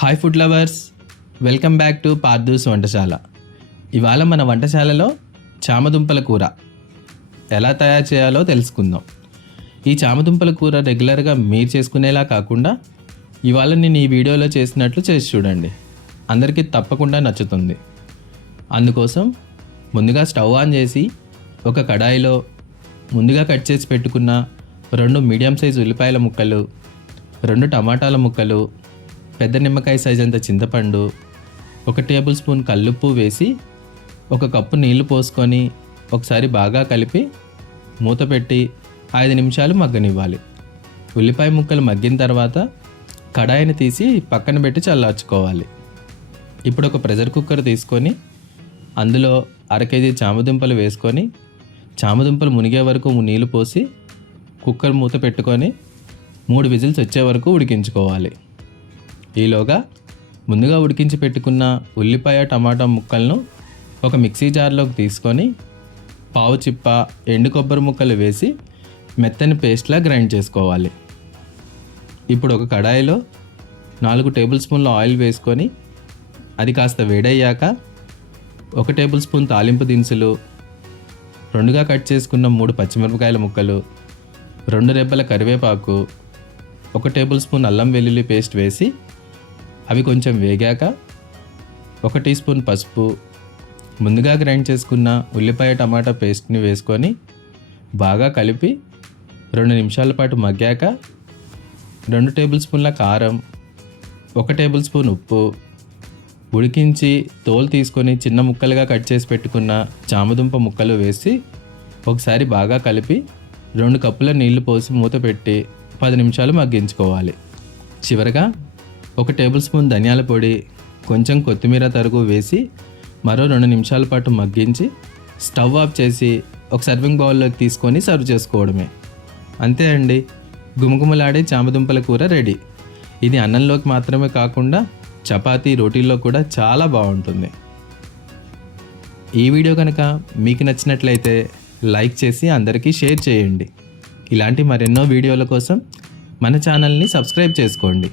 Hi food lovers, welcome back to Parthu's వంటశాల. ఇవాళ మన వంటశాలలో చామదుంపల కూర ఎలా తయారు చేయాలో తెలుసుకుందాం. ఈ చామదుంపల కూర రెగ్యులర్గా మీరు చేసుకునేలా కాకుండా ఇవాళ నేను ఈ వీడియోలో చేసినట్లు చేసి చూడండి, అందరికీ తప్పకుండా నచ్చుతుంది. అందుకోసం ముందుగా స్టవ్ ఆన్ చేసి ఒక కడాయిలో ముందుగా కట్ చేసి పెట్టుకున్న 2 మీడియం సైజు ఉల్లిపాయల ముక్కలు, 2 టమాటాల ముక్కలు, పెద్ద నిమ్మకాయ సైజ్ అంత చింతపండు, 1 టేబుల్ స్పూన్ కల్లుప్పు వేసి 1 కప్పు నీళ్లు పోసుకొని ఒకసారి బాగా కలిపి మూత పెట్టి 5 నిమిషాలు మగ్గనివ్వాలి. ఉల్లిపాయ ముక్కలు మగ్గిన తర్వాత కడాయిని తీసి పక్కన పెట్టి చల్లార్చుకోవాలి. ఇప్పుడు ఒక ప్రెషర్ కుక్కర్ తీసుకొని అందులో 1/2 కేజీ చామదుంపలు వేసుకొని చామదుంపలు మునిగే వరకు నీళ్లు పోసి కుక్కర్ మూత పెట్టుకొని 3 విజిల్స్ వచ్చే వరకు ఉడికించుకోవాలి. ఈలోగా ముందుగా ఉడికించి పెట్టుకున్న ఉల్లిపాయ టమాటా ముక్కలను ఒక మిక్సీ జార్లోకి తీసుకొని పావు చిప్ప ఎండు కొబ్బరి ముక్కలు వేసి మెత్తని పేస్ట్లా గ్రైండ్ చేసుకోవాలి. ఇప్పుడు ఒక కడాయిలో 4 టేబుల్ స్పూన్ల ఆయిల్ వేసుకొని అది కాస్త వేడయ్యాక 1 టేబుల్ స్పూన్ తాలింపు దినుసులు, 2గా కట్ చేసుకున్న 3 పచ్చిమిరపకాయల ముక్కలు, 2 రెబ్బల కరివేపాకు, 1 టేబుల్ స్పూన్ అల్లం వెల్లుల్లి పేస్ట్ వేసి అవి కొంచెం వేగాక 1 టీ స్పూన్ పసుపు, ముందుగా గ్రైండ్ చేసుకున్న ఉల్లిపాయ టమాటా పేస్ట్ని వేసుకొని బాగా కలిపి 2 నిమిషాల పాటు మగ్గాక 2 టేబుల్ స్పూన్ల కారం, 1 టేబుల్ స్పూన్ ఉప్పు, ఉడికించి తోలు తీసుకొని చిన్న ముక్కలుగా కట్ చేసి పెట్టుకున్న చామదుంప ముక్కలు వేసి ఒకసారి బాగా కలిపి 2 కప్పుల నీళ్లు పోసి మూత పెట్టి 10 నిమిషాలు మగ్గించుకోవాలి. చివరగా 1 టేబుల్ స్పూన్ ధనియాల పొడి, కొంచెం కొత్తిమీర తరుగు వేసి మరో 2 నిమిషాల పాటు మగ్గించి స్టవ్ ఆఫ్ చేసి ఒక సర్వింగ్ బౌల్లోకి తీసుకొని సర్వ్ చేసుకోవడమే. అంతే అండి, గుమగుమలాడే చామదుంపల కూర రెడీ. ఇది అన్నంలోకి మాత్రమే కాకుండా చపాతీ, రోటీల్లో కూడా చాలా బాగుంటుంది. ఈ వీడియో కనుక మీకు నచ్చినట్లయితే లైక్ చేసి అందరికీ షేర్ చేయండి. ఇలాంటి మరెన్నో వీడియోల కోసం మన ఛానల్ని సబ్స్క్రైబ్ చేసుకోండి.